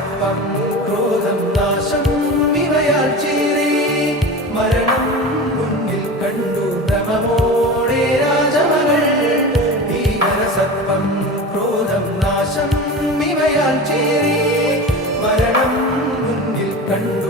സത്വം ക്രോധം നാശം ഇവയാൽ ചീറി മരണം മുന്നിൽ കണ്ടു ഭ്രമമോടെ രാജമകൾ ഭീകരസത്വം ക്രോധം നാശം ഇവയാൽ ചീറി മരണം മുന്നിൽ കണ്ടു